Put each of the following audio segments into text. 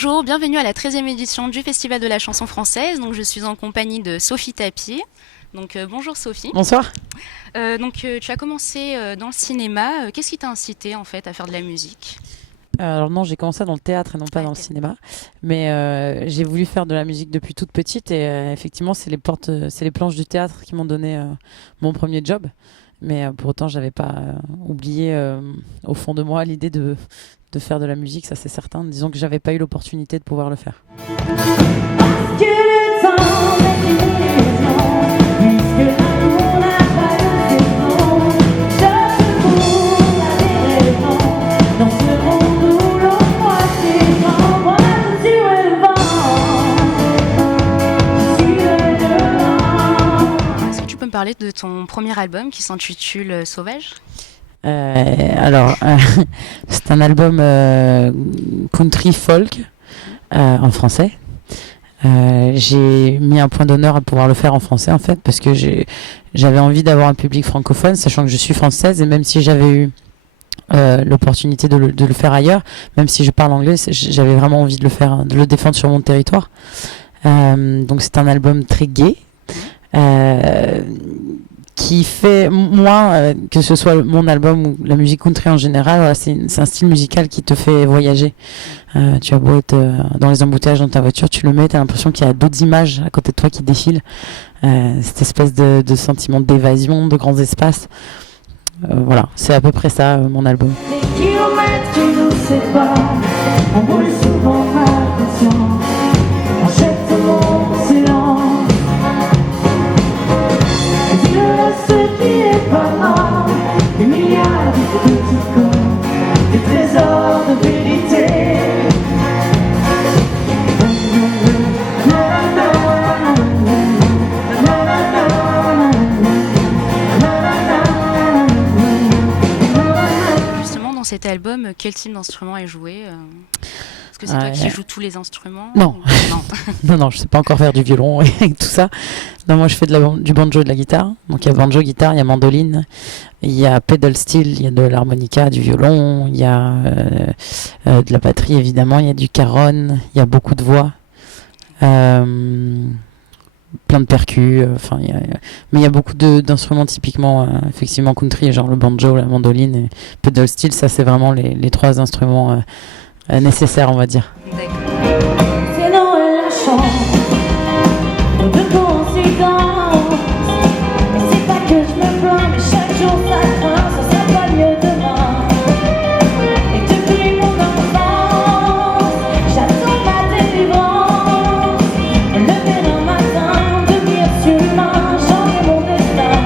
Bonjour, bienvenue à la 13e édition du Festival de la chanson française. Donc, je suis en compagnie de Sophie Tapier. Bonjour Sophie. Bonsoir. Tu as commencé dans le cinéma. Qu'est-ce qui t'a incité en fait à faire de la musique? Alors non, j'ai commencé dans le théâtre et non pas dans le cinéma. Mais j'ai voulu faire de la musique depuis toute petite et effectivement, c'est les planches du théâtre qui m'ont donné mon premier job. Mais pour autant, j'avais pas oublié au fond de moi l'idée de faire de la musique, ça c'est certain. Disons que j'avais pas eu l'opportunité de pouvoir le faire. Est-ce que tu peux me parler de ton premier album qui s'intitule Sauvage? C'est un album country folk en français. J'ai mis un point d'honneur à pouvoir le faire en français en fait parce que j'avais envie d'avoir un public francophone, sachant que je suis française et même si j'avais eu l'opportunité de le faire ailleurs, même si je parle anglais, j'avais vraiment envie de le faire, de le défendre sur mon territoire. Donc c'est un album très gai. Qui fait, moi, que ce soit mon album ou la musique country en général, voilà, c'est un style musical qui te fait voyager. Tu as beau être dans les embouteillages dans ta voiture, tu le mets, tu as l'impression qu'il y a d'autres images à côté de toi qui défilent. Cette espèce de sentiment d'évasion, de grands espaces. Voilà, c'est à peu près ça, mon album. Les kilomètres qui nous séparent, on roule souvent inconscient, on jette mon silence. Ce qui est pas mal, des milliards de petits corps, des trésors de vérité. Justement, dans cet album, quel type d'instrument est joué? Est-ce que c'est toi qui joues tous les instruments? Non. Non. Non, je sais pas encore faire du violon et tout ça. Non, moi je fais du banjo et de la guitare. Donc il y a banjo, guitare, il y a mandoline, il y a pedal steel, il y a de l'harmonica, du violon, il y a de la batterie évidemment, il y a du caron, il y a beaucoup de voix, plein de percus. Mais il y a beaucoup d'instruments typiquement effectivement country, genre le banjo, la mandoline et pedal steel. Ça c'est vraiment les trois instruments nécessaires, on va dire. D'accord. C'est Noël la chance de coïncidence. Et c'est pas que je me plains, mais chaque jour ça craint, ça sera pas mieux demain. Et depuis mon enfance, j'attends ma délivrance. Lever un matin, devenir surhumain, changer mon destin.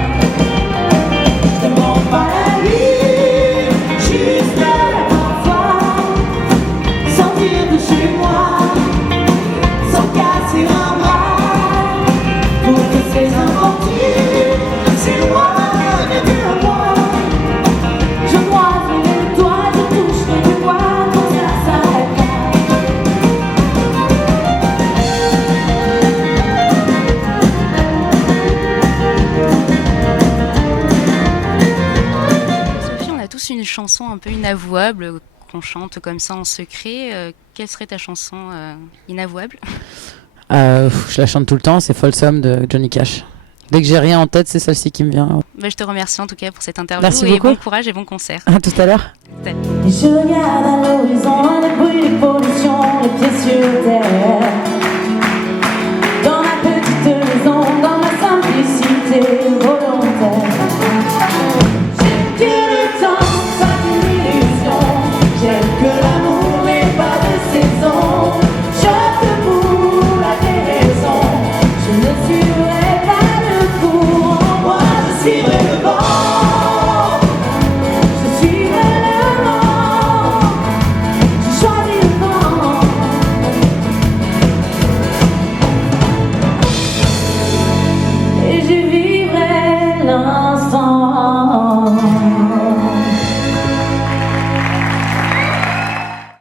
Je demande pas la vie, juste la parfois. Sortir de chez moi, sans casser un bras. Pour que ces aventures s'éloignent de moi. Je croise les doigts, je touche les doigts, quand ça s'arrête pas. Sophie, on a tous une chanson un peu inavouable qu'on chante comme ça en secret. Quelle serait ta chanson inavouable? Je la chante tout le temps, c'est Folsom de Johnny Cash. Dès que j'ai rien en tête, c'est celle-ci qui me vient. Je te remercie en tout cas pour cette interview. Merci et beaucoup. bon courage et bon concert. À tout à l'heure. Et je regarde à l'horizon, les bruits, les pollutions, les pieds sur terre. Dans ma petite maison, dans ma simplicité volontaire. J'aime que le temps soit une illusion. J'aime que l'amour n'est pas de saison. Je te moule à tes raisons. Je ne suivrai pas le courant. Moi je suivrai